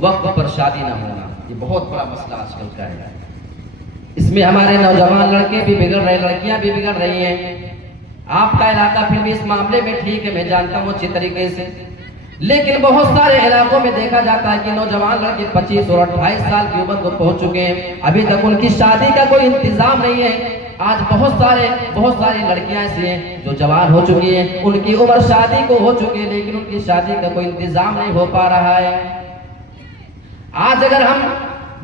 وقت پر شادی نہ ہونا، یہ بہت بڑا مسئلہ آج کل کا ہے۔ اس میں ہمارے نوجوان لڑکے بھی بگڑ رہے، لڑکیاں بھی بگڑ رہی ہیں۔ آپ کا علاقہ پھر بھی اس معاملے میں ٹھیک ہے، میں جانتا ہوں اچھی طریقے سے، لیکن بہت سارے علاقوں میں دیکھا جاتا ہے کہ نوجوان لڑکے 25 اور 28 سال کی عمر کو پہنچ چکے ہیں، ابھی تک ان کی شادی کا کوئی انتظام نہیں ہے۔ آج بہت ساری لڑکیاں ایسی ہیں جو جوان ہو چکی ہیں، ان کی عمر شادی کو ہو چکی ہے، لیکن ان کی شادی کا کوئی انتظام نہیں ہو پا رہا ہے۔ آج اگر ہم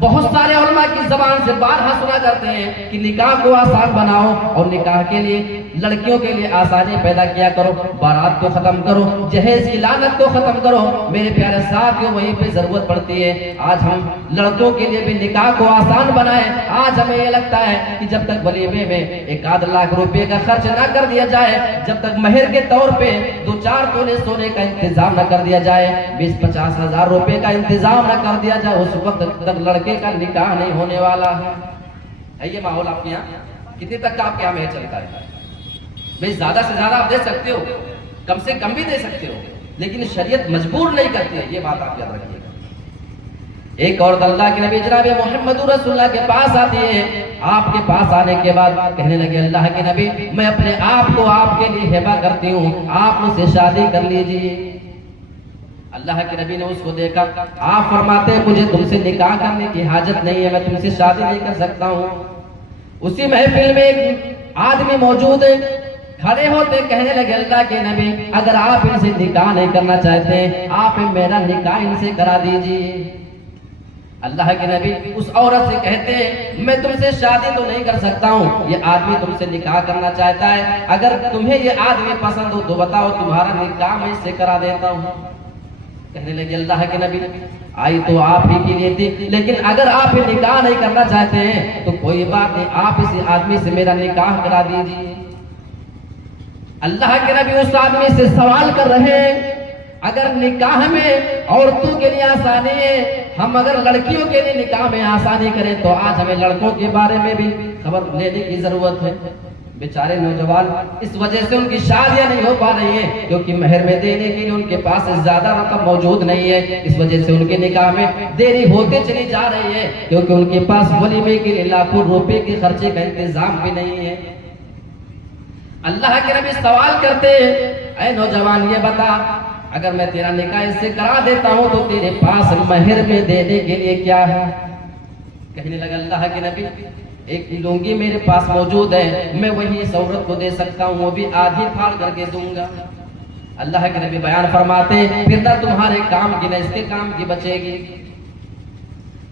بہت سارے علماء کی زبان سے بارہا سنا کرتے ہیں کہ نکاح کو آسان بناؤ اور نکاح کے لیے لڑکیوں کے لیے آسانی پیدا کیا کرو، بارات کو ختم کرو، جہیز کی لعنت کو ختم کرو، میرے پیارے ساتھیوں وہیں پہ ضرورت پڑتی ہے آج ہم لڑکوں کے لیے بھی نکاح کو آسان بنائیں۔ آج ہمیں یہ لگتا ہے کہ جب تک ولیمے میں 1 لاکھ روپے کا خرچ نہ کر دیا جائے، جب تک مہر کے طور پہ 2-4 تولے سونے کا انتظام نہ کر دیا جائے، 20-50 ہزار روپے کا انتظام نہ کر دیا جائے، اس وقت تک لڑکے کا نکاح نہیں ہونے والا ہے۔ یہ ماحول آپ کے یہاں کتنے تک آپ کے یہاں میں چلتا ہے؟ بھئی زیادہ سے زیادہ آپ دے سکتے ہو، کم سے کم بھی دے سکتے ہو، لیکن شریعت مجبور نہیں کرتی ہے، یہ بات آپ یاد رکھیے گا۔ ایک عورت اللہ کے نبی جناب محمد رسول اللہ کے پاس آتی ہے، آپ کے پاس آنے کے بعد کہنے لگے اللہ کے نبی میں اپنے آپ کو آپ کے لیے ہبہ کرتی ہوں، آپ مجھ سے شادی کر لیجئے۔ اللہ کے نبی نے اس کو دیکھا، آپ فرماتے ہیں مجھے تم سے نکاح کرنے کی حاجت نہیں ہے، میں تم سے شادی نہیں کر سکتا ہوں۔ اسی محفل میں ایک آدمی موجود ہے، کھڑے ہوتے کہنے لگے اللہ کے نبی اگر آپ ان سے نکاح نہیں کرنا چاہتے آپ میرا نکاح ان سے کرا دیجئے۔ اللہ کے نبی اس عورت سے کہتے ہیں میں تم سے شادی تو نہیں کر سکتا ہوں، یہ آدمی تم سے نکاح کرنا چاہتا ہے، اگر تمہیں یہ آدمی پسند ہو تو بتاؤ تمہارا نکاح میں اس سے کرا دیتا ہوں۔ کہنے لگے اللہ کے نبی آئی تو آپ ہی کے لیے تھی، لیکن اگر آپ نکاح نہیں کرنا چاہتے ہیں تو کوئی بات نہیں، آپ اسی آدمی سے میرا نکاح کرا دیجئے۔ اللہ کے نبی اس آدمی سے سوال کر رہے ہیں اگر نکاح میں عورتوں کے لیے آسانی ہے، ہم اگر لڑکیوں کے لیے نکاح میں آسانی کریں تو آج ہمیں لڑکوں کے بارے میں بھی خبر لینے کی ضرورت ہے۔ بیچارے نوجوان اس وجہ سے ان کی شادیاں نہیں ہو پا رہی ہیں کیونکہ مہر میں دینے کے لیے ان کے پاس زیادہ رقم موجود نہیں ہے، اس وجہ سے ان کے نکاح میں دیری ہوتے چلی جا رہی ہے کیونکہ ان کے پاس ولیمے کے لیے لاکھوں روپے کے خرچے کا انتظام بھی نہیں ہے۔ اللہ کے نبی سوال کرتے اے نوجوان یہ بتا اگر میں تیرا نکاح اس سے کرا دیتا ہوں تو تیرے پاس مہر میں دینے کے لیے کیا ہے؟ کہنے لگا اللہ کے نبی ایک لنگی میرے پاس موجود ہے، میں وہی اس عورت کو دے سکتا ہوں، وہ بھی آدھی پھاڑ کر کے دوں گا۔ اللہ کے نبی بیان فرماتے ہیں پھر نہ تمہارے کام کی نہ اس کے کام کی بچے گی۔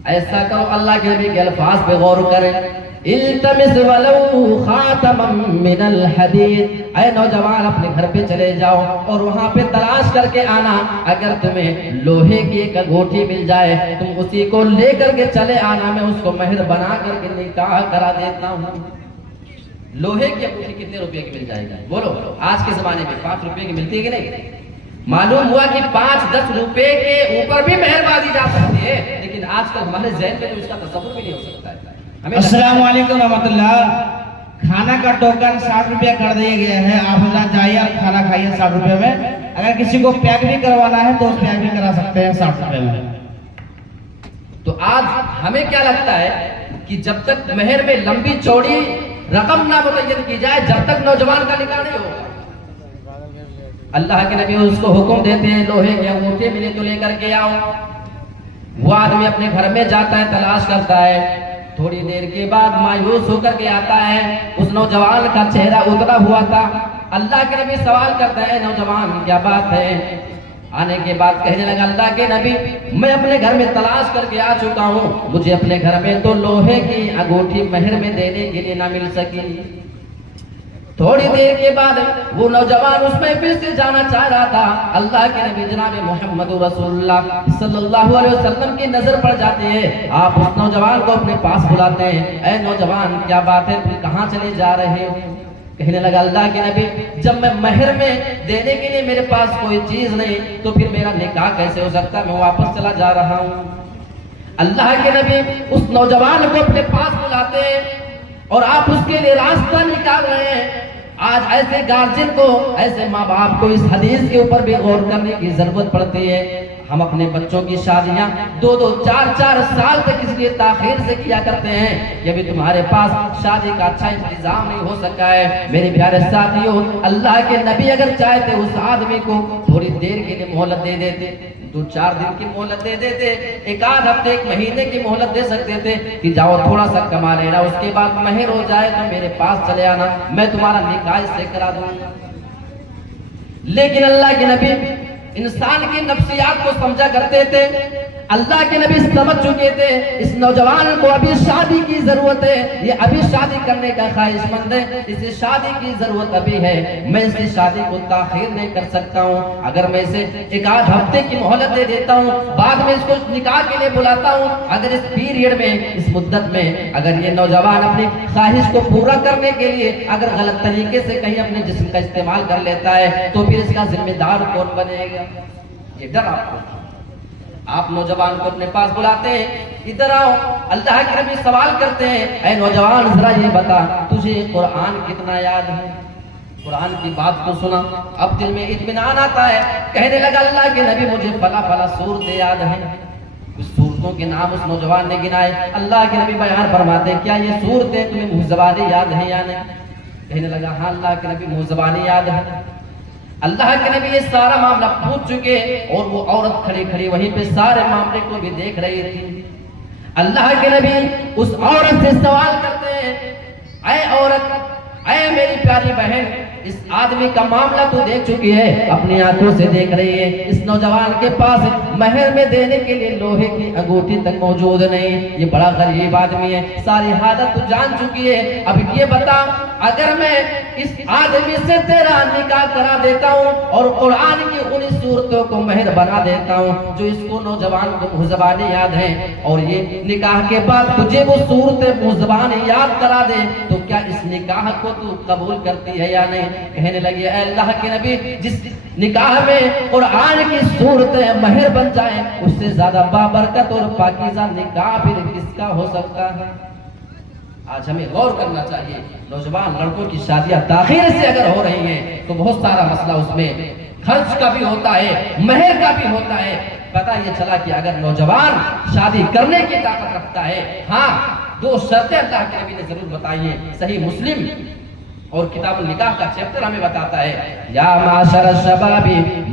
ایسا کرو اللہ کے نبی کے الفاظ پہ غور کریں، التمس ولو خاتما من الحدید، اے نوجوان اپنے گھر پہ چلے جاؤ اور وہاں پہ تلاش کر کے آنا، اگر تمہیں لوہے کی ایک انگوٹھی مل جائے تم اسی کو لے کر کے چلے آنا، میں اس کو مہر بنا کر کے نکاح کرا دیتا ہوں۔ لوہے کی انگوٹھی کتنے روپے کی مل جائے گی؟ بولو آج کے زمانے میں 5 روپے کی ملتی ہے کہ نہیں؟ معلوم ہوا کہ 5-10 روپے کے اوپر بھی مہر بازی جا سکتی ہے، لیکن آج کل ہمارے ذہن میں تو اس کا تصور بھی نہیں ہو سکتا ہے۔ السلام علیکم رحمۃ اللہ، کھانا کا ٹوکن 60 روپیہ کر دیا گیا ہے، آپ حضرات جائیے اور کھانا کھائیے 60 روپے میں، اگر کسی کو پیک بھی کروانا ہے تو پیک بھی کرا سکتے ہیں 60 روپے میں۔ تو آج ہمیں کیا لگتا ہے کہ جب تک مہر میں لمبی چوڑی رقم نہ متعین کی جائے جب تک نوجوان کا نکاح نہیں ہوگا۔ اللہ کے نبی اس کو حکم دیتے ہیں لوہے کے انگوٹھے ملے تو لے کر کے آؤ۔ وہ آدمی اپنے گھر میں جاتا ہے، تلاش کرتا ہے، تھوڑی دیر کے بعد مایوس ہو کر کے آتا ہے، اس نوجوان کا چہرہ اترا ہوا تھا۔ اللہ کے نبی سوال کرتا ہے نوجوان کیا بات ہے؟ آنے کے بعد کہنے لگا اللہ کے نبی میں اپنے گھر میں تلاش کر کے آ چکا ہوں، مجھے اپنے گھر میں تو لوہے کی انگوٹھی مہر میں دینے کے لیے نہ مل سکی۔ تھوڑی دیر کے بعد وہ نوجوان اس میں پھر سے جانا چاہ رہا تھا، اللہ کے نبی جناب محمد رسول اللہ صلی اللہ علیہ وسلم کی نظر پڑ جاتی ہے، آپ اس نوجوان کو اپنے پاس بلاتے ہیں، اے نوجوان کیا بات ہے تم کہاں چلے جا رہے ہو؟ کہنے لگا اللہ کے نبی جب میں مہر میں دینے کے لیے میرے پاس کوئی چیز نہیں تو پھر میرا نکاح کیسے ہو سکتا ہے، میں واپس چلا جا رہا ہوں۔ اللہ کے نبی اس نوجوان کو اپنے پاس بلاتے ہیں اور آپ اس کے لیے راستہ نکال رہے ہیں۔ آج ایسے گارجن کو، ایسے ماں باپ کو اس حدیث کے اوپر بھی غور کرنے کی ضرورت پڑتی ہے۔ ہم اپنے بچوں کی شادیاں 2-2 4-4 سال تک اس لیے تاخیر سے کیا کرتے ہیں کہ ابھی تمہارے پاس شادی کا اچھا انتظام نہیں ہو سکا ہے۔ میرے پیارے ساتھیوں، اللہ کے نبی اگر چاہتے اس آدمی کو تھوڑی دیر کے لیے مہلت دے دیتے، 2-4 دن کی مہلت دے دیتے، 1 ہفتے 1 مہینے کی مہلت دے سکتے تھے کہ جاؤ تھوڑا سا کما لینا، اس کے بعد مہر ہو جائے تو میرے پاس چلے آنا، میں تمہارا نکاح اس سے کرا دوں گا۔ لیکن اللہ کے نبی انسان کی نفسیات کو سمجھا کرتے تھے۔ اللہ کے نبی سمجھ چکے تھے اس نوجوان کو ابھی شادی کی ضرورت ہے، یہ ابھی شادی کرنے کا خواہش مند ہے، اسے شادی کی ضرورت ابھی ہے، میں اس کی شادی کو تاخیر نہیں کر سکتا ہوں۔ اگر میں اسے 1 ہفتے کی مہلت دے دیتا ہوں، بعد میں اس کو نکاح کے لیے بلاتا ہوں، اگر اس پیریڈ میں، اس مدت میں اگر یہ نوجوان اپنی خواہش کو پورا کرنے کے لیے اگر غلط طریقے سے کہیں اپنے جسم کا استعمال کر لیتا ہے تو پھر اس کا ذمہ دار کون بنے گا؟ یہ ڈر آپ کو، آپ نوجوان کو اپنے پاس بلاتے ہیں، ادھر آؤ، اللہ کے نبی سوال کرتے ہیں، اے نوجوان ذرا یہ بتا تجھے قرآن کتنا یاد ہے؟ قرآن کی بات کو سنا، اب دل میں اطمینان آتا ہے، کہنے لگا اللہ کے نبی مجھے فلاں فلاں صورتیں یاد ہیں۔ اس صورتوں کے نام اس نوجوان نے گنائے، اللہ کے نبی بیان فرماتے ہیں کیا یہ صورتیں تمہیں منہ زبانی یاد ہیں یا نہیں؟ کہنے لگا ہاں اللہ کے نبی منہ زبانی یاد ہے۔ اللہ کے نبی یہ سارا معاملہ پوچھ چکے اور وہ عورت کھڑی کھڑی وہیں پہ سارے معاملے کو بھی دیکھ رہی تھی۔ اللہ کے نبی اس عورت سے سوال کرتے ہیں، اے عورت، اے میری پیاری بہن، اس آدمی کا معاملہ تو دیکھ چکی ہے، اپنی آنکھوں سے دیکھ رہی ہے، اس نوجوان کے پاس مہر میں دینے کے لیے لوہے کی انگوٹھی تک موجود نہیں، یہ بڑا غریب آدمی ہے، ساری حالت تو جان چکی ہے، اب یہ بتا اگر میں اس آدمی سے تیرا نکاح کرا دیتا ہوں اور قرآن کی ان صورتوں کو مہر بنا دیتا ہوں جو اس کو نوجوان کو منہ زبانی یاد ہیں، اور یہ نکاح کے بعد تجھے وہ صورتیں منہ زبانی یاد کرا دے تو کیا اس نکاح کو تو قبول کرتی ہے یا نہیں؟ کہنے لگے اے اللہ کے نبی جس نکاح میں قرآن کی صورتیں مہر بن جائیں اس سے زیادہ بابرکت اور پاکیزہ نکاح پھر کس کا ہو سکتا ہے؟ آج ہمیں غور کرنا چاہیے، نوجوان لڑکوں کی شادیاں تاخیر سے اگر ہو رہی ہیں تو بہت سارا مسئلہ اس میں خرچ کا بھی ہوتا ہے، مہر کا بھی ہوتا ہے۔ پتہ یہ چلا کہ اگر نوجوان شادی کرنے کی طاقت رکھتا ہے، ہاں 2 شرطیں اللہ کے نبی نے ضرور بتائی ہیں، صحیح مسلم اور کتاب النکاح کا چیپٹر ہمیں بتاتا ہے، یا معاشر الشباب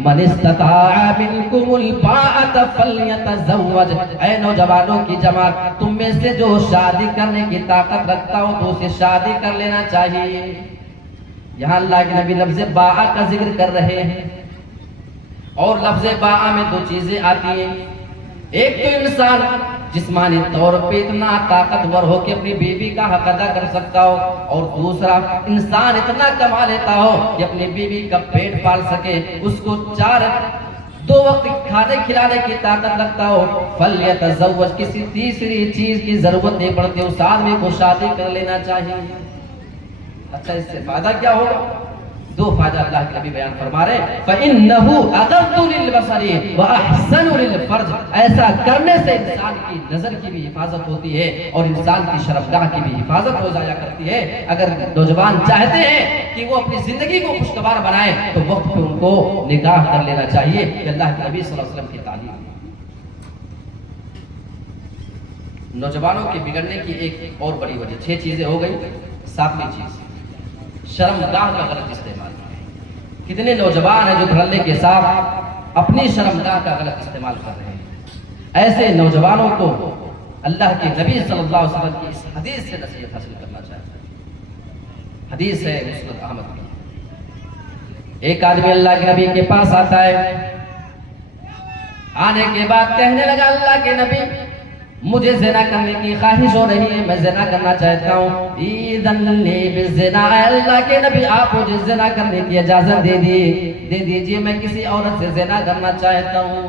من استطاع منکم الباءۃ فلیتزوج، اے نوجوانوں کی جماعت تم میں سے جو شادی کرنے کی طاقت رکھتا ہو تو اسے شادی کر لینا چاہیے۔ یہاں اللہ کے نبی لفظ باء کا ذکر کر رہے ہیں، اور لفظ باء میں 2 چیزیں آتی ہیں، ایک تو انسان جسمانی طور پہ اتنا طاقتور ہو کہ اپنی بیوی کا حق ادا کر سکتا ہو، اور دوسرا انسان اتنا کما لیتا ہو کہ اپنی بیوی کا پیٹ پال سکے، اس کو 2 وقت کھانے کھلانے کی طاقت رکھتا ہو۔ فلیتزوج، کسی تیسری چیز کی ضرورت نہیں پڑتی، اس آدمی کو شادی کر لینا چاہیے۔ اچھا اس سے فائدہ کیا ہوگا؟ 2 فائدہ اللہ کے نبی بیان فرما رہے ہیں، فَإِنَّهُ أَغَضُّ لِلْبَصَرِ وَأَحْسَنُ لِلْفَرْجِ، ایسا کرنے سے انسان کی نظر کی بھی حفاظت ہوتی ہے اور انسان کی شرمگاہ کی بھی حفاظت ہو جایا کرتی ہے۔ اگر نوجوان چاہتے ہیں کہ وہ اپنی زندگی کو خوشگوار بنائیں تو وقت پہ ان کو نکاح کر لینا چاہیے، کہ اللہ کے نبی صلی اللہ علیہ وسلم کی تعلیم۔ نوجوانوں کے بگڑنے کی ایک اور بڑی وجہ، 6 چیزیں ہو گئی، 7ویں چیز شرمگاہ کا غلط استعمال۔ کتنے نوجوان ہیں جو دھڑلے کے ساتھ اپنی شرمگاہ کا غلط استعمال کر رہے ہیں؟ ایسے نوجوانوں کو اللہ کے نبی صلی اللہ علیہ وسلم کی اس حدیث سے نصیحت حاصل کرنا چاہیے۔ حدیث ہے مسند احمد کی، ایک آدمی اللہ کے نبی کے پاس آتا ہے، آنے کے بعد کہنے لگا اللہ کے نبی مجھے زنا کرنے کی خواہش ہو رہی ہے، میں زنا کرنا چاہتا ہوں، ایذن لی بالزنا، اللہ کے نبی آپ مجھے زنا کرنے کی اجازت دے دیجئے، میں کسی عورت سے زنا کرنا چاہتا ہوں۔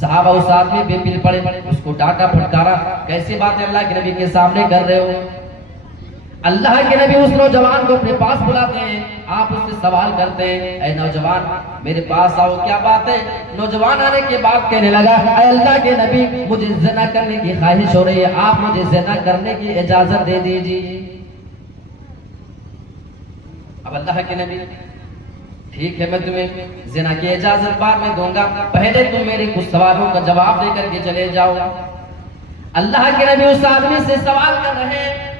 صحابہ اس آدمی پہ پل پڑے، اس کو ڈانٹا پھٹکارا، کیسی بات ہے اللہ کے نبی کے سامنے کر رہے ہو؟ اللہ کے نبی اس نوجوان کو اپنے پاس بلاتے ہیں، آپ اس سے سوال کرتے ہیں، اے نوجوان میرے پاس آؤ، کیا بات ہے؟ نوجوان آنے کے بعد کہنے لگا، اے اللہ کے نبی مجھے زنا کرنے کی خواہش ہو رہی ہے، آپ مجھے زنا کرنے کی اجازت دے دیجیے۔ اب اللہ کے نبی ٹھیک ہے میں تمہیں زنا کی اجازت بعد میں دوں گا، پہلے تم میرے کچھ سوالوں کا جواب دے کر کے چلے جاؤ۔ اللہ کے نبی اس آدمی سے سوال کر رہے ہیں،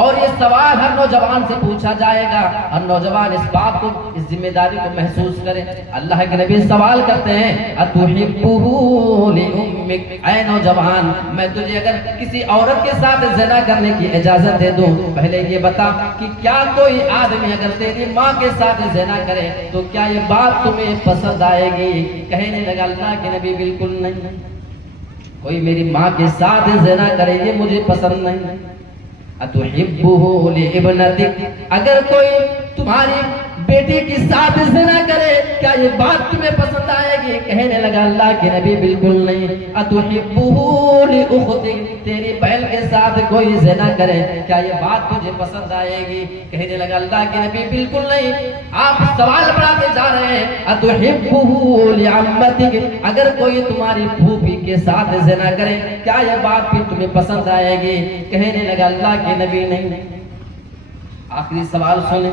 اور یہ سوال ہر نوجوان سے پوچھا جائے گا، ہر نوجوان اس بات کو، اس ذمہ داری کو محسوس کرے۔ اللہ کے نبی سوال کرتے ہیں اتحبہ لامک، اے نوجوان میں تجھے اگر کسی عورت کے ساتھ زنا کرنے کی اجازت دے دوں، پہلے یہ بتا کہ کیا کوئی آدمی اگر تیری ماں کے ساتھ زنا کرے تو کیا یہ بات تمہیں پسند آئے گی؟ کہنے لگا اللہ کے نبی بالکل نہیں، کوئی میری ماں کے ساتھ زنا کرے یہ مجھے پسند نہیں۔ اتحبہ لابنتک، اگر کوئی تمہاری بیٹی کے ساتھ زنا کرے کیا یہ بات تمہیں پسند آئے گی؟ کہنے لگا اللہ کے نبی بالکل نہیں۔ اتحبہ لاختک، تیری بہن کے ساتھ کوئی زنا کرے کیا یہ بات تجھے پسند آئے گی؟ کہنے لگا اللہ کے نبی بالکل نہیں۔ آپ سوال بڑھاتے جا رہے ہیں اتحبہ لعمتک، اگر کوئی تمہاری پھوپھی کے ساتھ زنا کرے کیا یہ بات بھی تمہیں پسند آئے گی؟ کہنے لگا اللہ کے نبی نہیں۔ آخری سوال سنیں،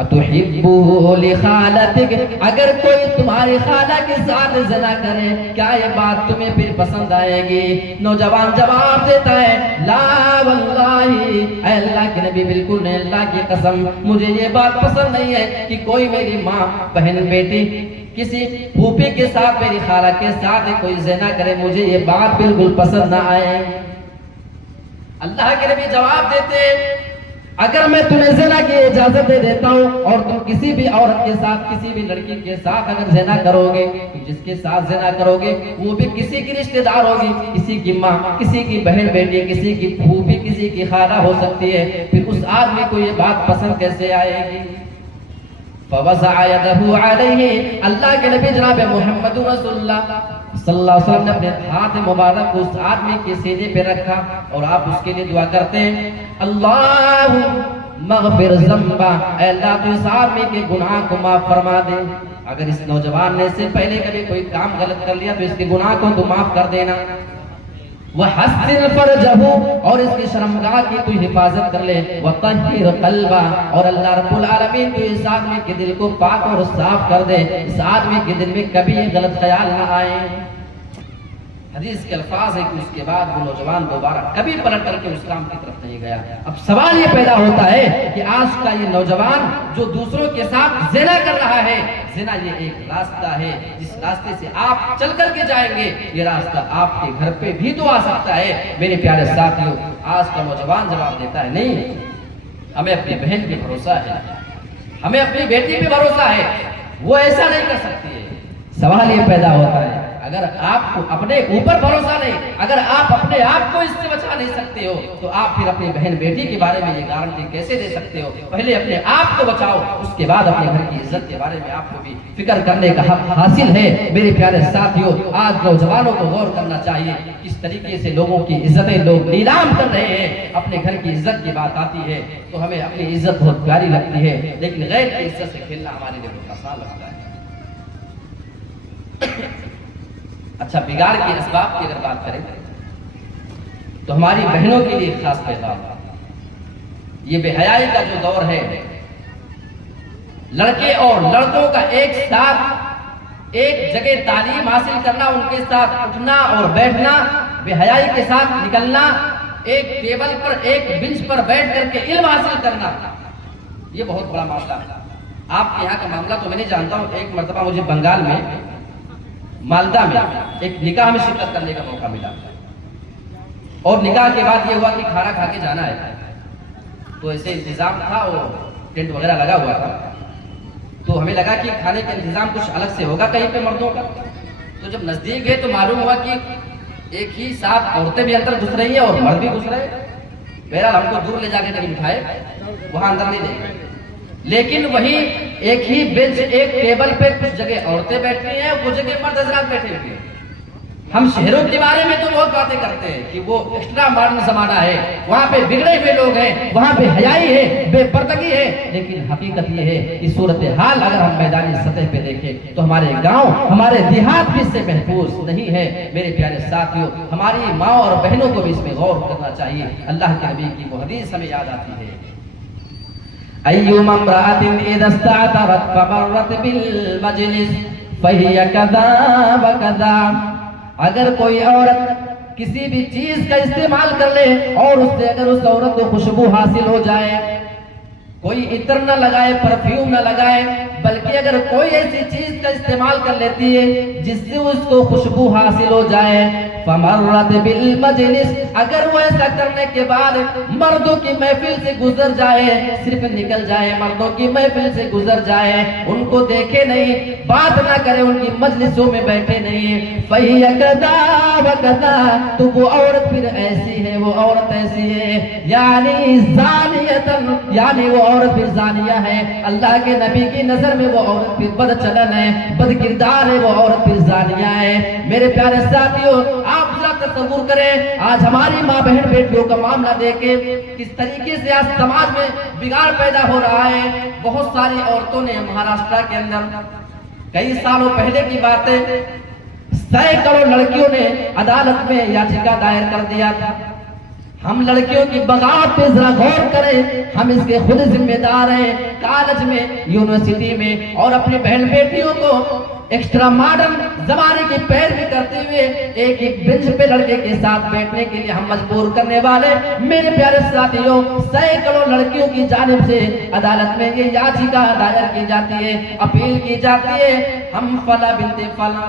اتحبہ لخالتک، اگر کوئی تمہاری خالہ کے ساتھ زنا کرے کیا یہ بات تمہیں پھر پسند آئے گی؟ نوجوان جواب دیتا ہے لا واللہ، اے اللہ کے نبی بالکل نہیں، اللہ کی قسم مجھے یہ بات پسند نہیں ہے کہ کوئی میری ماں، بہن، بیٹی کسی پھوپھی کے ساتھ، میری خالہ کے ساتھ کوئی زنا کرے، مجھے یہ بات بالکل پسند نہ آئے۔ اللہ کے نبی جواب دیتے اگر میں تمہیں زنا کی اجازت دے دیتا ہوں اور تم کسی بھی عورت کے ساتھ، کسی بھی لڑکی کے ساتھ اگر زنا کرو گے، تو جس کے ساتھ زنا کرو گے وہ بھی کسی کی رشتہ دار ہوگی، کسی کی ماں، کسی کی بہن بیٹی، کسی کی پھوپھی، کسی کی خالہ ہو سکتی ہے، پھر اس آدمی کو یہ بات پسند کیسے آئے گی؟ فوضع یدہ علیہ، اللہ کے نبی جناب محمد رسول اللہ صلی اللہ علیہ وسلم نے اپنے ہاتھ مبارک کو اس آدمی کے سینے پہ رکھا اور آپ اس کے لیے دعا کرتے ہیں اللہم مغفر ذنبا، اے اللہ تو اس آدمی کے گناہ کو معاف فرما دے۔ اگر اس نوجوان نے اس سے پہلے کبھی کوئی کام غلط کر لیا تو اس کے گناہ کو تو معاف کر دینا۔ وحسن فرجہ، اور اس کی شرمگاہ کی تو حفاظت کر لے۔ وطہر قلبہ، اور اللہ رب العالمین تو اس آدمی کے دل کو پاک اور صاف کر دے، اس آدمی کے دل میں کبھی یہ غلط خیال نہ آئے۔ حدیث کے الفاظ ہے کہ اس کے بعد وہ نوجوان دوبارہ کبھی پلٹ کر کے اس کام کی طرف نہیں گیا۔ اب سوال یہ پیدا ہوتا ہے کہ آج کا یہ نوجوان جو دوسروں کے ساتھ زنا کر رہا ہے، زنا یہ ایک راستہ ہے جس راستے سے آپ چل کر کے جائیں گے، یہ راستہ آپ کے گھر پہ بھی تو آ سکتا ہے۔ میرے پیارے ساتھیوں، آج کا نوجوان جواب دیتا ہے نہیں، ہمیں اپنی بہن پہ بھروسہ ہے، ہمیں اپنی بیٹی پہ بھروسہ ہے، وہ ایسا نہیں کر سکتی ہے۔ سوال یہ پیدا ہوتا ہے اگر آپ کو اپنے اوپر بھروسہ نہیں، اگر آپ اپنے آپ کو اس سے بچا نہیں سکتے ہو تو آپ پھر اپنی بہن بیٹی کے بارے میں یہ گارنٹی کیسے دے سکتے ہو؟ پہلے اپنے آپ کو بچاؤ، اس کے بعد اپنے گھر کی عزت کے بارے میں آپ کو بھی فکر کرنے کا حق حاصل ہے۔ میرے پیارے ساتھیوں، آج نوجوانوں کو غور کرنا چاہیے کس طریقے سے لوگوں کی عزتیں لوگ نیلام کر رہے ہیں۔ اپنے گھر کی عزت کی بات آتی ہے تو ہمیں اپنی عزت بہت پیاری لگتی ہے، لیکن غیر کی عزت سے کھیلنا ہمارے لیے بہت آسان لگتا ہے۔ اچھا، بگاڑ کے اسباب کی اگر بات کریں تو ہماری بہنوں کے لیے خاص پیغام، یہ بے حیائی کا جو دور ہے، لڑکے اور لڑکوں کا ایک ساتھ ایک جگہ تعلیم حاصل کرنا، ان کے ساتھ اٹھنا اور بیٹھنا، بے حیائی کے ساتھ نکلنا، ایک ٹیبل پر، ایک بنچ پر بیٹھ کر کے علم حاصل کرنا، یہ بہت بڑا معاملہ ہے۔ آپ کے یہاں کا معاملہ تو میں نہیں جانتا ہوں، ایک مرتبہ مجھے بنگال میں مالدہ میں ایک نکاح میں شرکت کرنے کا موقع ملا، اور نکاح کے بعد یہ ہوا کہ کھانا کھا کے جانا ہے، تو ایسے انتظام تھا، وہ ٹینٹ وغیرہ لگا ہوا تھا، تو ہمیں لگا کہ کھانے کا انتظام کچھ الگ سے ہوگا کہیں پہ مردوں کا۔ تو جب نزدیک گئے تو معلوم ہوا کہ ایک ہی ساتھ عورتیں بھی اندر گھس رہی ہیں اور مرد بھی گھس رہے ہیں۔ بہرحال ہم کو دور لے جا کے کہیں بٹھائے، وہاں اندر نہیں لے گئے، لیکن وہی ایک ہی بینچ، ایک ٹیبل پہ کچھ جگہ عورتیں بیٹھی ہیں، کچھ جگہ مرد حضرات بیٹھے ہوئے ہیں۔ ہم شہروں کے بارے میں تو بہت باتیں کرتے ہیں کہ وہ ایکسٹرا ماڈرن زمانہ ہے، وہاں پہ بگڑے ہوئے لوگ ہیں، وہاں پہ حیائی ہے، بے پردگی ہے، لیکن حقیقت یہ ہے کہ صورتحال اگر ہم میدانی سطح پہ دیکھیں تو ہمارے گاؤں، ہمارے دیہات بھی اس سے محفوظ نہیں ہے۔ میرے پیارے ساتھیوں، ہماری ماں اور بہنوں کو بھی اس میں غور کرنا چاہیے۔ اللہ کے نبی کی وہ حدیث ہمیں یاد آتی ہے، أيما امرأة إذا استعطرت فمرت بالمجلس فهي كذا وكذا. اگر کوئی عورت کسی بھی چیز کا استعمال کر لے اور اس سے اگر اس عورت کو خوشبو حاصل ہو جائے، کوئی عطر نہ لگائے، پرفیوم نہ لگائے، بلکہ اگر کوئی ایسی چیز کا استعمال کر لیتی ہے جس سے اس کو خوشبو حاصل ہو جائے، فمرت بالمجلس، اگر وہ ایسا کرنے کے بعد مردوں کی محفل سے گزر جائے، صرف نکل جائے، مردوں کی محفل سے گزر جائے، ان کو دیکھے نہیں، بات نہ کرے، ان کی مجلسوں میں بیٹھے نہیں، فَهِيَ كَذَا وَكَذَا، تو وہ عورت پھر ایسی ہے، وہ عورت ایسی ہے، یعنی زانیتن، یعنی وہ عورت پھر زانیہ ہے، اللہ کے نبی کی نظر میں وہ عورت پھر بد چلن ہے، بد کردار ہے، وہ عورت پھر زانیہ ہے. میرے پیارے ساتھیوں، آپ ذرا تصور کریں آج ہماری ماں بہن بیٹیوں کا معاملہ دیکھیں کس طریقے سے آج سماج میں بگاڑ پیدا ہو رہا ہے. بہت ساری عورتوں نے مہاراشٹر کے اندر کئی سالوں پہلے کی باتیں، سینکڑوں لڑکیوں نے عدالت میں یاچکا دائر کر دیا تھا. ہم لڑکیوں کی بغاوت پہ ذرا غور کریں، ہم اس کے خود ذمہ دار ہیں. کالج میں، یونیورسٹی میں، اور اپنی بہن بیٹیوں کو ایکسٹرا ماڈرن زمانے کی پیروی کرتے ہوئے ایک ایک بنچ پہ لڑکے کے ساتھ بیٹھنے کے لیے ہم مجبور کرنے والے میرے پیارے ساتھیوں، سینکڑوں لڑکیوں کی جانب سے عدالت میں یہ یاچکا دائر کی جاتی ہے، اپیل کی جاتی ہے. ہم فلاں بنت فلاں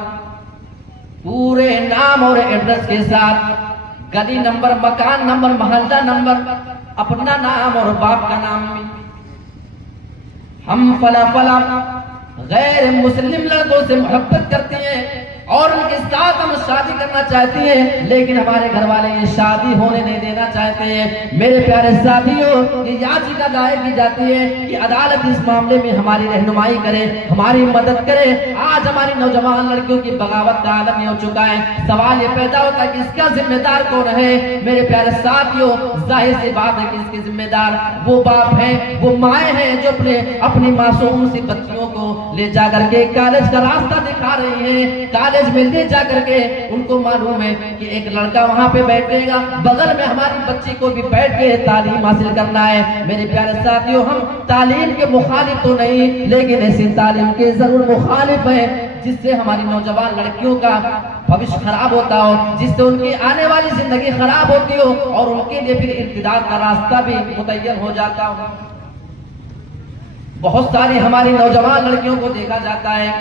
پورے نام اور ایڈریس کے ساتھ، گلی نمبر، مکان نمبر، محلہ نمبر، اپنا نام اور باپ کا نام بھی، ہم فلاں فلاں غیر مسلم لڑکوں سے محبت کرتی ہیں اور ان کے ساتھ ہم شادی کرنا چاہتی ہیں، لیکن ہمارے گھر والے یہ شادی ہونے نہیں دینا چاہتے ہیں. میرے پیارے ساتھیوں، یہ یاچکا دائر کی جاتی ہے کہ عدالت اس معاملے میں ہماری رہنمائی کرے، ہماری مدد کرے. آج ہماری نوجوان لڑکیوں کی بغاوت کا عالم یہ ہو چکا ہے. سوال یہ پیدا ہوتا ہے کہ اس کا ذمہ دار کون ہے؟ میرے پیارے ساتھیوں، ظاہر سی بات ہے کہ اس کے ذمہ دار وہ باپ ہیں، وہ مائیں ہیں جو اپنی معصوم سی بچیوں کو لے جا کر کے کالج کا راستہ دکھا رہی ہیں. کالج میں لے جا کر کے ان کو معلوم ہے کہ ایک لڑکا وہاں پہ بیٹھے گا، بغل میں ہماری بچی کو بھی بیٹھ کے تعلیم حاصل کرنا ہے. میرے پیارے ساتھیوں، ہم تعلیم کے مخالف تو نہیں، لیکن ایسی تعلیم کے ضرور مخالف ہیں جس سے ہماری نوجوان لڑکیوں کا بھوشیہ خراب ہوتا ہو، جس سے ان کی آنے والی زندگی خراب ہوتی ہو اور ان کے لیے پھر ارتداد کا راستہ بھی متعین ہو جاتا ہو. بہت ساری ہماری نوجوان لڑکیوں کو دیکھا جاتا ہے،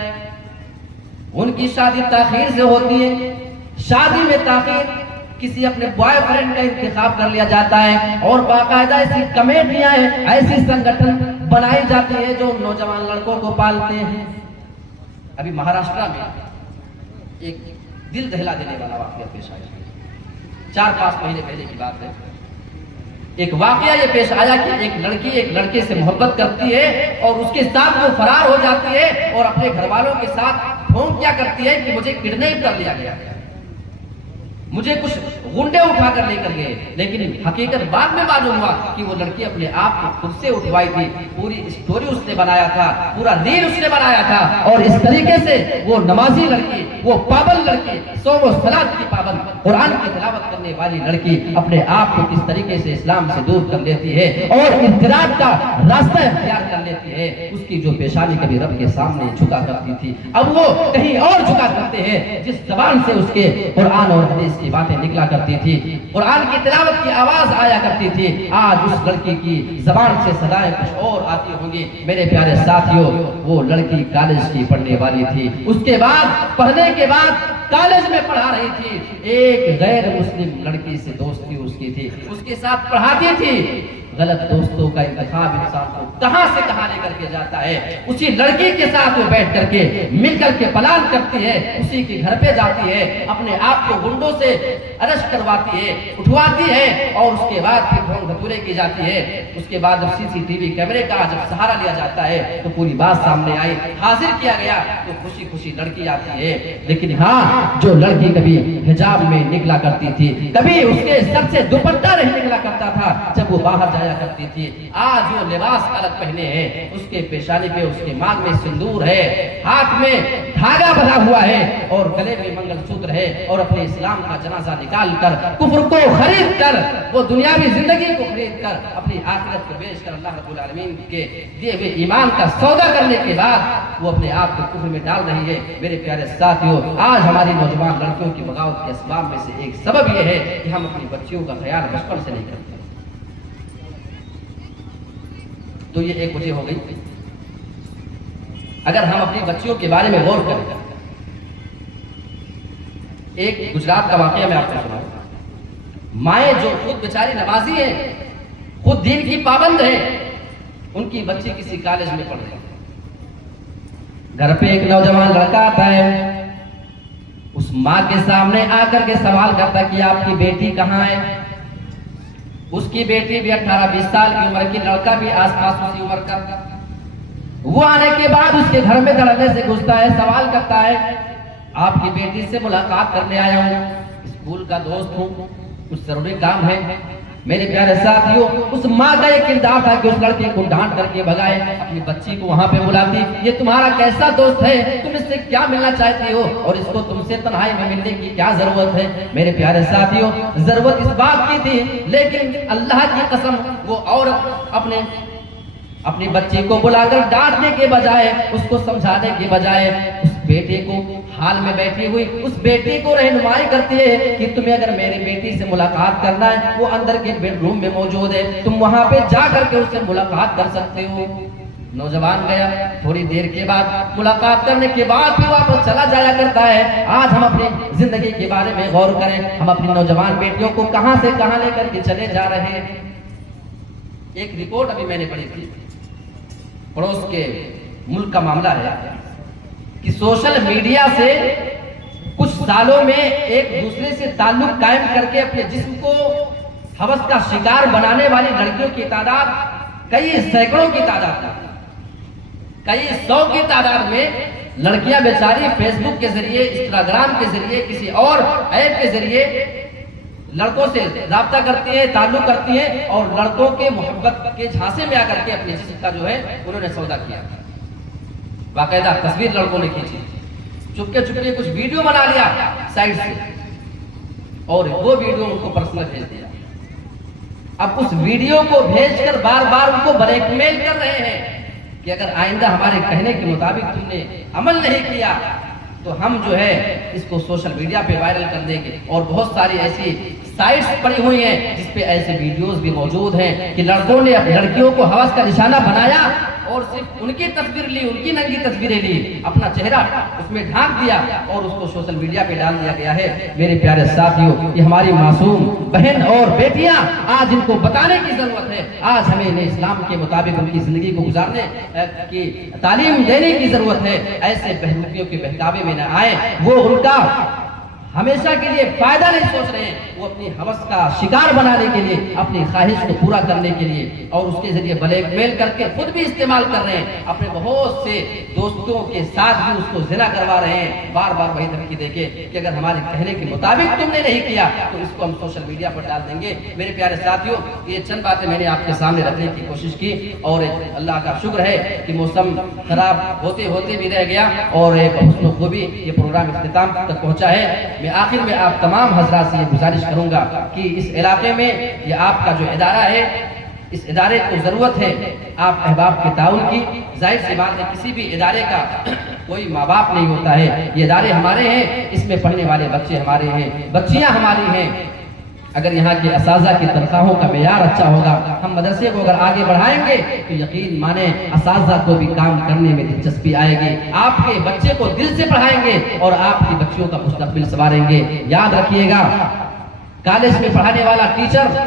ان کی شادی تاخیر سے ہوتی ہے. شادی میں تاخیر، کسی اپنے بوائے فرینڈ کا انتخاب کر لیا جاتا ہے اور باقاعدہ ایسی کمیٹیاں ہیں، ایسی سنگٹھن بنائی جاتی ہے جو نوجوان لڑکوں کو پالتے ہیں. ابھی مہاراشٹر میں ایک دل دہلا دینے والا واقعہ پیش آیا، 4-5 مہینے پہلے کی بات ہے. ایک واقعہ یہ پیش آیا کہ ایک لڑکی ایک لڑکے سے محبت کرتی ہے اور اس کے ساتھ وہ فرار ہو جاتی ہے اور اپنے گھر والوں کے ساتھ ڈھونگ کیا کرتی ہے کہ مجھے کڈنیپ کر لیا گیا، مجھے کچھ غنڈے اٹھا کر لے کر گئے. لیکن حقیقت بعد میں معلوم ہوا کہ وہ لڑکی اپنے آپ کو خود سے اٹھوائی تھی. پوری اسٹوری اس نے بنایا تھا، پورا ریل اس نے بنایا تھا، اور اس طریقے سے وہ نمازی لڑکی، وہ پابند لڑکی، صوم و صلاۃ کی پابند، قرآن کی تلاوت کرنے والی لڑکی اپنے آپ کو کس طریقے سے اسلام سے دور کر لیتی ہے اور ارتداد کا راستہ اختیار کر لیتی ہے. اس کی جو پیشانی کبھی رب کے سامنے جھکا کرتی تھی، اب وہ کہیں اور جھکا کرتے ہیں. جس زبان سے اس کے قرآن اور حدیث کی باتیں نکلا کرتی تھی، قرآن کی تلاوت کی آواز آیا کرتی تھی، آج اس لڑکی کی زبان سے صدائیں کچھ اور آتی ہوں گی. میرے پیارے ساتھیوں، وہ لڑکی کالج کی پڑھنے والی تھی. اس کے بعد پڑھنے کے بعد کالج میں پڑھا رہی تھی، ایک غیر مسلم لڑکی سے دوستی اس کی تھی، اس کے ساتھ پڑھاتی تھی. غلط دوستوں کا انتخاب انسان کو کہاں سے کہاں لے کر کے جاتا ہے. اسی لڑکی کے ساتھ وہ بیٹھ کر کے مل کر کے پلان کرتی ہے، اسی کے گھر پہ جاتی ہے، اپنے آپ کو گنڈوں سے ارسٹ کرواتی ہے، اٹھواتی ہے، اور اس کے بعد پھر ڈھونگ دھتورے کی جاتی ہے. اس کے بعد جب CCTV کیمرے کا جب سہارا لیا جاتا ہے تو پوری بات سامنے آئی، حاضر کیا گیا تو خوشی خوشی لڑکی آتی ہے. لیکن ہاں، جو لڑکی کبھی حجاب میں نکلا کرتی تھی، کبھی اس کے سر سے دوپٹہ نہیں نکلا کرتا تھا، جب وہ باہر جایا پہنایا کرتی تھی، آج وہ لباس الگ پہنے ہیں، اس کے پیشانی پہ اس کے مانگ میں سندور ہے، ہاتھ میں دھاگا بندھا ہوا ہے اور گلے میں منگل سوتر ہے، اور اپنے اسلام کا جنازہ نکال کر کفر کو خرید کر، وہ دنیاوی زندگی کو خرید کر، اپنی آخرت کو بیچ کر اللہ رب العالمین کے دیے ہوئے ایمان کا سودا کرنے کے بعد وہ اپنے آپ کو کفر میں ڈال رہی ہے۔ میرے پیارے ساتھیوں، آج ہماری نوجوان لڑکیوں کی بغاوت کے اسباب میں سے ایک سبب یہ ہے کہ ہم اپنی بچیوں کا خیال بچپن سے نہیں کرتے۔ تو یہ ایک وجہ ہو گئی۔ اگر ہم اپنی بچیوں کے بارے میں غور کریں، ایک گجرات کا واقعہ میں آپ کو سناؤں۔ مائیں جو خود بیچاری نمازی ہیں، خود دین کی پابند ہیں، ان کی بچی کسی کالج میں پڑھ رہی ہے، گھر پہ ایک نوجوان لڑکا آتا ہے، اس ماں کے سامنے آ کر کے سوال کرتا کہ آپ کی بیٹی کہاں ہے؟ اس کی بیٹی بھی 18-20 سال کی عمر کی، لڑکا بھی آس پاس اسی عمر کا۔ وہ آنے کے بعد اس کے گھر میں دروازے سے گھستا ہے، سوال کرتا ہے آپ کی بیٹی سے ملاقات کرنے آیا ہوں، اسکول کا دوست ہوں، کچھ ضروری کام ہے۔ میرے پیارے ساتھیوں، اس ماں کا یہ کردار تھا کہ اس لڑکے کو ڈانٹ کر کے بھگائے، اپنی بچی کو وہاں پہ بلاتی، یہ تمہارا کیسا دوست ہے، تم اس سے کیا ملنا چاہتی ہو اور اس کو تم سے تنہائی میں ملنے کی کیا ضرورت ہے؟ میرے پیارے ساتھیوں، ضرورت اس بات کی تھی، لیکن اللہ کی قسم وہ عورت اپنی بچی کو بلا کر ڈانٹنے کے بجائے، اس کو سمجھانے کے بجائے، اس بیٹے کو حال میں بیٹھی ہوئی اس بیٹی کو رہنمائی کرتی ہے کہ تمہیں اگر میری بیٹی سے ملاقات کرنا ہے، وہ اندر کے بیڈ روم میں موجود ہے، تم وہاں پہ جا کر کے اس سے ملاقات کر سکتے ہو۔ نوجوان گیا، تھوڑی دیر کے بعد ملاقات کرنے کے بعد بھی واپس چلا جایا کرتا ہے۔ آج ہم اپنی زندگی کے بارے میں غور کریں، ہم اپنی نوجوان بیٹیوں کو کہاں سے کہاں لے کر کے چلے جا رہے ہیں۔ ایک رپورٹ ابھی میں نے پڑھی تھی، پڑوس کے ملک کا معاملہ ہے کہ سوشل میڈیا سے کچھ سالوں میں ایک دوسرے سے تعلق قائم کر کے اپنے جسم کو ہوس کا شکار بنانے والی لڑکیوں کی تعداد کئی سینکڑوں کی تعداد ہے، کئی 100 کی تعداد میں لڑکیاں بیچاری فیس بک کے ذریعے، انسٹاگرام کے ذریعے، کسی اور ایپ کے ذریعے لڑکوں سے رابطہ کرتی ہیں، تعلق کرتی ہیں، اور لڑکوں کے محبت کے جھانسے میں آ کر کے اپنے جسم کا جو ہے انہوں نے سودا کیا۔ باقاعدہ تصویر لڑکوں نے کھینچی، چپکے چپکے کچھ ویڈیو بنا لیا سائڈ سے، اور وہ ویڈیو ان کو پرسنل بھیج دیا۔ اب اس ویڈیو کو بھیج کر بار بار ان کو بلیک میل کر رہے ہیں کہ اگر آئندہ ہمارے کہنے کے مطابق تم نے عمل نہیں کیا تو ہم جو ہے اس کو سوشل میڈیا پہ وائرل کر دیں گے۔ اور بہت ساری ایسی سائٹس پڑی ہوئی ہیں جس پہ ایسے ویڈیوز بھی موجود ہیں کہ لڑکوں نے لڑکیوں کو ہوس کا نشانہ بنایا اور صرف ان کی تصویر لی، ان کی ننگی تصویریں لی، اپنا چہرہ اس میں ڈھانک دیا اور اس کو سوشل میڈیا پہ ڈال دیا گیا ہے۔ میرے پیارے ساتھیوں، یہ ہماری معصوم بہن اور بیٹیاں آج ان کو بتانے کی ضرورت ہے، آج ہمیں انہیں اسلام کے مطابق ان کی زندگی کو گزارنے کی تعلیم دینے کی ضرورت ہے۔ ایسے بہنویوں کے بہکاوے میں نہ آئے، وہ ان کا ہمیشہ کے لیے فائدہ نہیں سوچ رہے ہیں، وہ اپنی ہوس کا شکار بنانے کے لیے، اپنی خواہش کو پورا کرنے کے لیے، اور اس کے ذریعے بلیک میل کر کے خود بھی استعمال کر رہے ہیں، اپنے بہت سے دوستوں کے ساتھ بھی اس کو زنا کروا رہے ہیں۔ بار بار وہی دھمکی دے کے کہ اگر ہمارے کہنے کے مطابق تم نے نہیں کیا تو اس کو ہم سوشل میڈیا پر ڈال دیں گے۔ میرے پیارے ساتھیوں، یہ چند باتیں میں نے آپ کے سامنے رکھنے کی کوشش کی، اور اللہ کا شکر ہے کہ موسم خراب ہوتے ہوتے بھی رہ گیا اور ایک حسن و خوبی یہ پروگرام اختتام تک پہنچا ہے۔ میں آخر میں آپ تمام حضرات سے یہ گزارش کروں گا کہ اس علاقے میں یہ آپ کا جو ادارہ ہے، اس ادارے کو ضرورت ہے آپ احباب کے تعاون کی۔ ظاہر سی بات ہے کسی بھی ادارے کا کوئی ماں باپ نہیں ہوتا ہے، یہ ادارے ہمارے ہیں، اس میں پڑھنے والے بچے ہمارے ہیں، بچیاں ہماری ہیں۔ اگر یہاں کے اساتذہ کی تنخواہوں کا معیار اچھا ہوگا، ہم مدرسے کو اگر آگے بڑھائیں گے تو یقین مانیں اساتذہ کو بھی کام کرنے میں دلچسپی آئے گی، آپ کے بچے کو دل سے پڑھائیں گے اور آپ کی بچیوں کا مستقبل سنواریں گے۔ یاد رکھیے گا، کالج میں پڑھانے والا ٹیچر،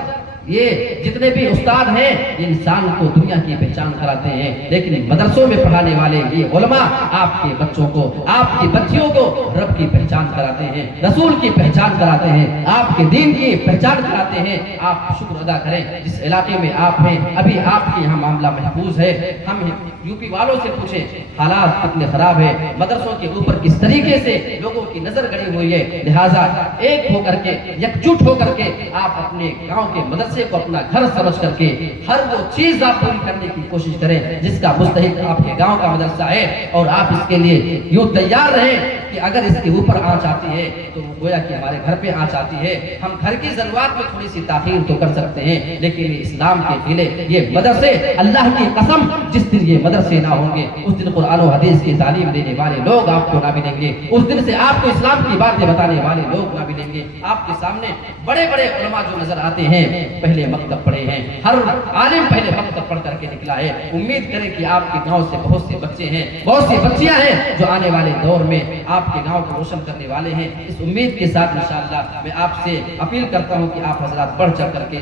یہ جتنے بھی استاد ہیں، یہ انسان کو دنیا کی پہچان کراتے ہیں، لیکن مدرسوں میں پڑھانے والے یہ علماء آپ کے بچوں کو، آپ کی بچیوں کو رب کی پہچان کراتے ہیں، رسول کی پہچان کراتے ہیں، آپ کے دین کی پہچان کراتے ہیں۔ آپ شکر ادا کریں جس علاقے میں آپ ہیں، ابھی آپ کے یہاں معاملہ محفوظ ہے۔ ہم یو پی والوں سے پوچھیں حالات کتنے خراب ہیں، مدرسوں کے اوپر کس طریقے سے لوگوں کی نظر گڑی ہوئی ہے، لہٰذا ایک ہو کر کے، یکجٹ ہو کر کے آپ اپنے گاؤں کے مدرسے مدرسے کو اپنا گھر سمجھ کر کے ہر وہ چیز آپ پوری کرنے کی کوشش کریں جس کا مستحق آپ کے گاؤں کا مدرسہ ہے، اور آپ اس کے لیے یوں تیار رہیں کہ اگر اس کے اوپر آنچ آتی ہے تو وہ گویا کہ ہمارے گھر پہ آنچ آتی ہے۔ ہم گھر کی ضرورت میں تھوڑی سی تاخیر تو کر سکتے ہیں، لیکن اسلام کے قلعے، یہ مدرسے، اللہ کی قسم جس دن یہ مدرسے نہ ہوں گے اس دن قرآن و حدیث کی تعلیم دینے والے لوگ آپ کو نہ ملیں گے، اس دن سے آپ کو اسلام کی باتیں بتانے والے لوگ نہ ملیں گے۔ آپ کے سامنے بڑے بڑے علماء جو نظر آتے ہیں پہلے مکتب پڑھے ہیں، ہر عالم پہلے مکتب پڑھ کر کے نکلا ہے۔ امید کریں کہ آپ کے گاؤں سے بہت سے بچے ہیں، بہت سی بچیاں ہیں جو آنے والے دور میں آپ کے گاؤں کو روشن کرنے والے ہیں۔ اس امید کے ساتھ انشاءاللہ میں آپ سے اپیل کرتا ہوں کہ آپ حضرات بڑھ چڑھ کر کے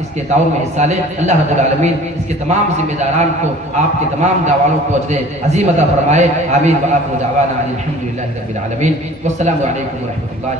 اس کے تعاون میں حصہ لیں۔ اللہ رب العالمین اس کے تمام ذمہ داران کو، آپ کے تمام گاوانوں کو اجر عظیم عطا فرمائے۔ آمین وآخر دعوانا الحمدللہ رب العالمین، والسلام علیکم ورحمۃ اللہ۔